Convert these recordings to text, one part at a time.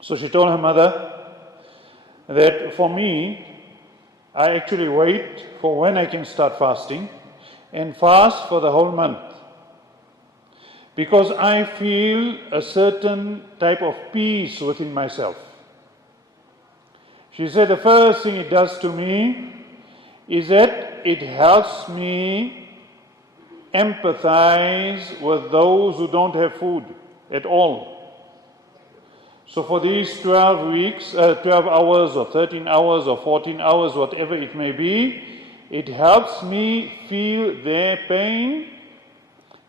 So she told her mother that for me, I actually wait for when I can start fasting and fast for the whole month, because I feel a certain type of peace within myself. She said the first thing it does to me is that it helps me empathize with those who don't have food at all. So for these 12 weeks, 12 hours or 13 hours or 14 hours, whatever it may be, it helps me feel their pain,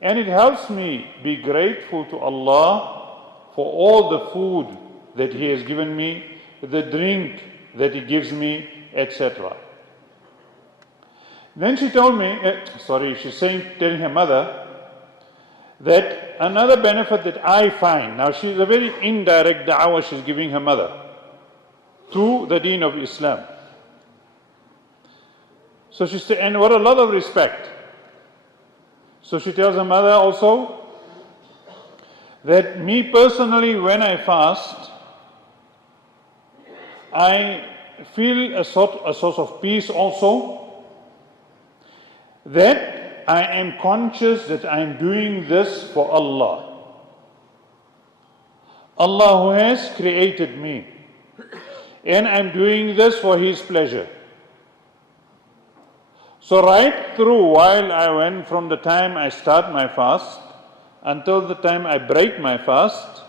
and it helps me be grateful to Allah for all the food that He has given me, the drink that He gives me, etc. Then she told me, she's telling her mother that another benefit that I find, now she's a very indirect da'wah she's giving her mother to the deen of Islam. So she said, and what a lot of respect. So she tells her mother also that me personally, when I fast, I feel a source of peace also, that I am conscious that I am doing this for Allah. Allah who has created me. And I'm doing this for His pleasure. So right through, while I went from the time I start my fast until the time I break my fast,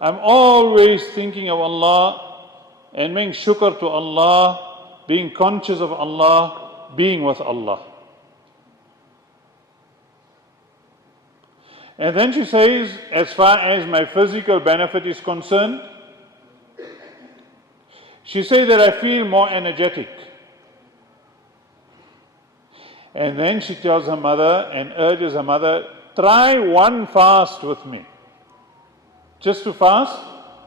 I'm always thinking of Allah and making shukr to Allah, being conscious of Allah, being with Allah. And then she says, as far as my physical benefit is concerned, she says that I feel more energetic. And then she tells her mother and urges her mother, try one fast with me. Just to fast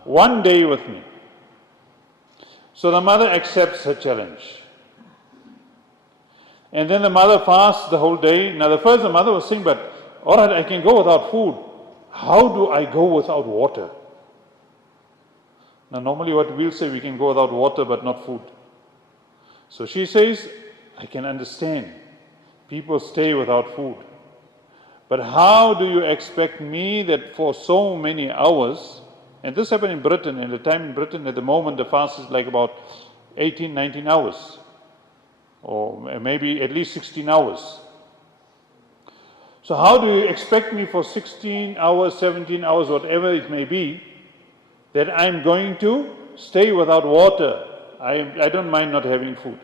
one day with me. So the mother accepts her challenge. And then the mother fasts the whole day. Now the mother was saying, but all right, I can go without food. How do I go without water? Now normally what we'll say, we can go without water but not food. So she says, I can understand. People stay without food. But how do you expect me that for so many hours, and this happened in Britain, and the time in Britain at the moment the fast is like about 18, 19 hours. Or maybe at least 16 hours. So how do you expect me for 16 hours, 17 hours, whatever it may be, that I'm going to stay without water? I don't mind not having food.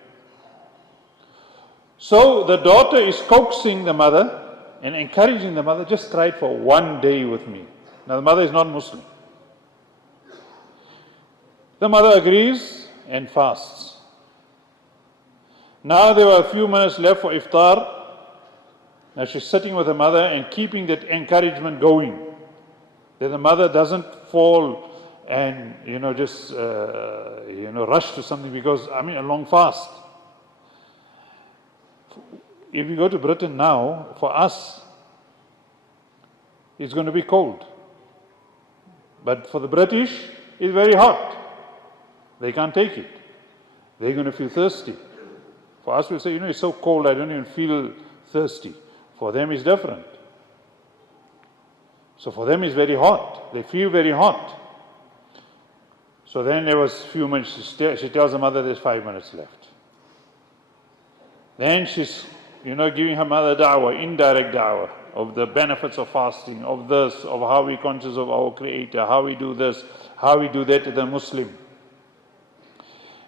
So the daughter is coaxing the mother and encouraging the mother, just try it for one day with me. Now the mother is not Muslim. The mother agrees and fasts. Now there were a few minutes left for iftar. Now she's sitting with her mother and keeping that encouragement going, that the mother doesn't fall and just rush to something, because a long fast. If you go to Britain now, for us, it's going to be cold. But for the British, it's very hot. They can't take it. They're going to feel thirsty. For us, we'll say, it's so cold, I don't even feel thirsty. For them, it's different. So for them, it's very hot. They feel very hot. So then there was a few minutes. She tells her mother there's 5 minutes left. Then she's, giving her mother da'wah, indirect da'wah, of the benefits of fasting, of this, of how we're conscious of our Creator, how we do this, how we do that to the Muslim.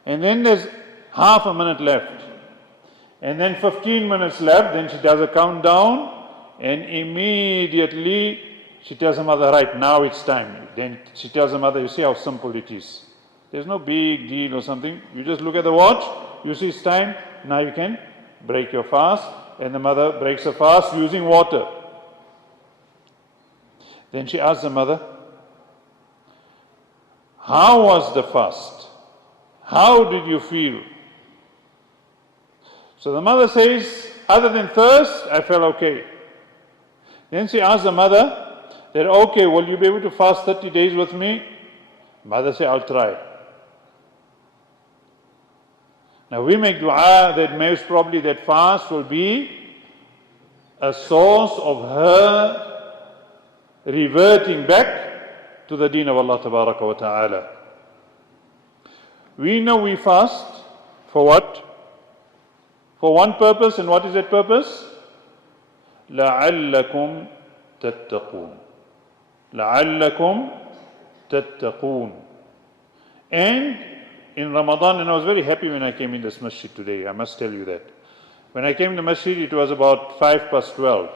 And then there's half a minute left. And then 15 minutes left, then she does a countdown, and immediately she tells her mother, right, now it's time. Then she tells her mother, you see how simple it is. There's no big deal or something. You just look at the watch, you see it's time, now you can break your fast. And the mother breaks her fast using water. Then she asks the mother, how was the fast? How did you feel? So the mother says, other than thirst, I felt okay. Then she asks the mother that, okay, will you be able to fast 30 days with me? Mother say, I'll try. Now we make dua that most probably that fast will be a source of her reverting back to the deen of Allah Tabaraka wa Ta'ala. We know we fast for what? For one purpose, and what is that purpose? لَعَلَّكُمْ تَتَّقُونَ لَعَلَّكُمْ تَتَّقُونَ. And in Ramadan, and I was very happy when I came in this masjid today, I must tell you that. When I came to the masjid, it was about 12:05.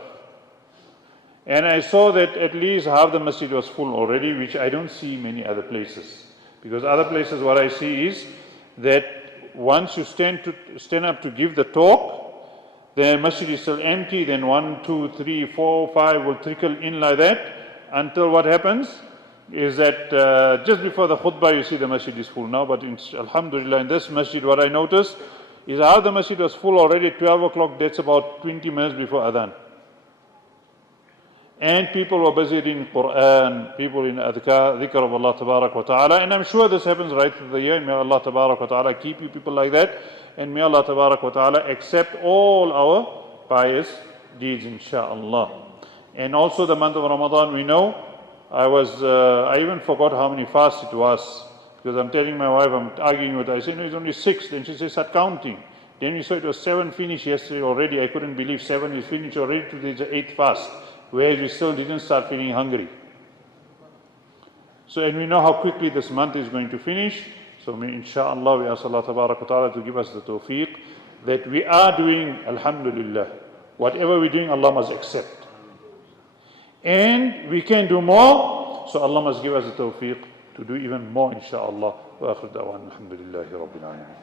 And I saw that at least half the masjid was full already, which I don't see many other places. Because other places what I see is that once you stand up to give the talk, the masjid is still empty, then 1, 2, 3, 4, 5 will trickle in like that, until what happens is that just before the khutbah you see the masjid is full now. But alhamdulillah, in this masjid what I noticed is how the masjid was full already at 12 o'clock, that's about 20 minutes before adhan. And people were busy reading Quran, people in adhkar, dhikr of Allah Tabarak wa Ta'ala. And I'm sure this happens right through the year. May Allah Tabarak wa Ta'ala keep you people like that. And may Allah Tabarak wa Ta'ala accept all our pious deeds, insha'Allah. And also the month of Ramadan, we know, I even forgot how many fasts it was. Because I'm telling my wife, I'm arguing with her, I say, no, it's only 6. Then she says, start counting. Then we saw it was 7 finished yesterday already. I couldn't believe 7 is finished already. Today is the 8th fast. Whereas we still didn't start feeling hungry. So, and we know how quickly this month is going to finish. So, insha'Allah, we ask Allah Tabarak wa Ta'ala to give us the tawfiq that we are doing, alhamdulillah. Whatever we're doing, Allah must accept. And we can do more, so Allah must give us the tawfiq to do even more, insha'Allah. Wa akhir da'wan, alhamdulillahi rabbil alameen.